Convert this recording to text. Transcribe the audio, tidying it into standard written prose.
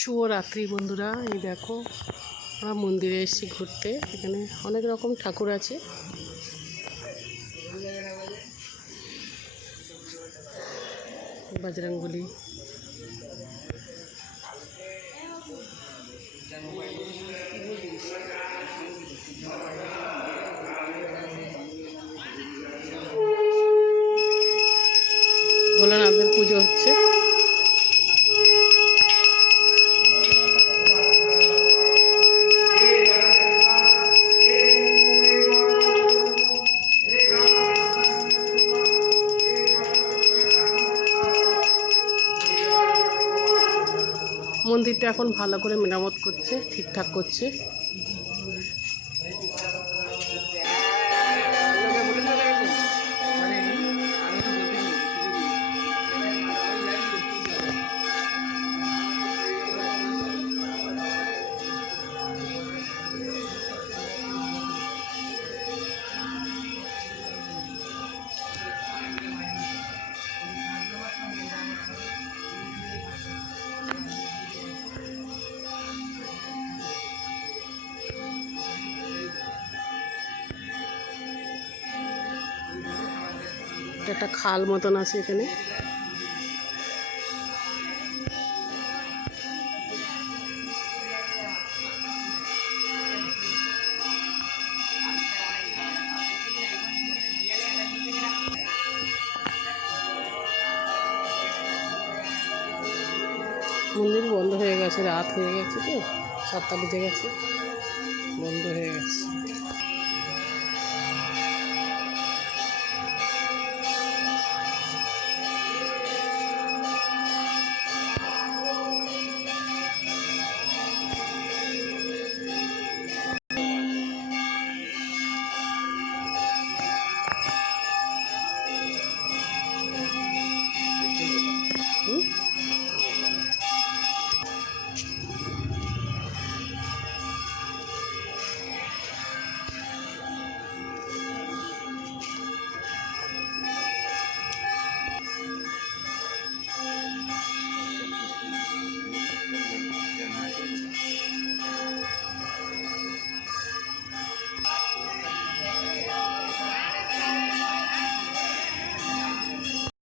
শুভরাত্রি বন্ধুরা। এই দেখো আমরা মন্দিরে এসেছি ঘুরতে। এখানে অনেক রকম ঠাকুর আছে। বজরংবলী, ভোলানাথের পুজো হচ্ছে। মন্দিরটা এখন ভালো করে মেরামত করছে, ঠিকঠাক করছে। একটা খাল মতন আছে এখানে। মন্দির বন্ধ হয়ে গেছে, রাত হয়ে গেছে, তো 7টা বেজে গেছে, বন্ধ হয়ে গেছে।